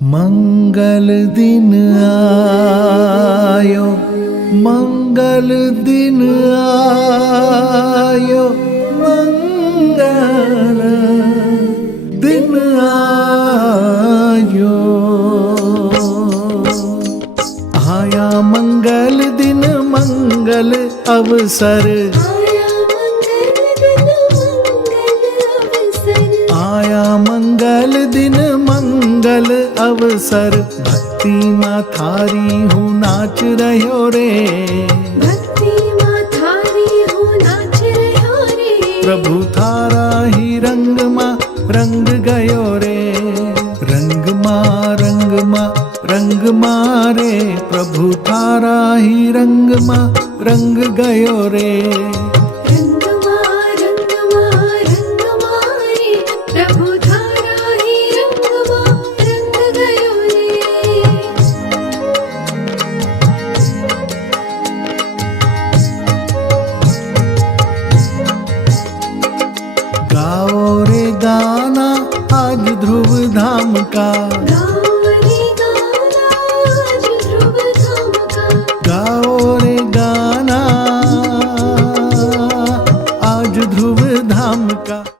मंगल दिन आयो, मंगल दिन आयो, मंगल दिन आयो। आया मंगल दिन मंगल अवसर, आया मंगल दिन मंगल अवसर। भक्ति माँ थारी हूँ नाच रह्यो रे, भक्ति माँ थारी हूँ नाच रह्यो रे। प्रभु थारा ही रंग माँ रंग गयो रे, रंग माँ रे। प्रभु थारा ही रंग माँ रंग गयो रे। रंग माँ रे, प्रभु थारा ही रंग माँ रंग गयो रे। गाओ रे गाना आज ध्रुव धाम का,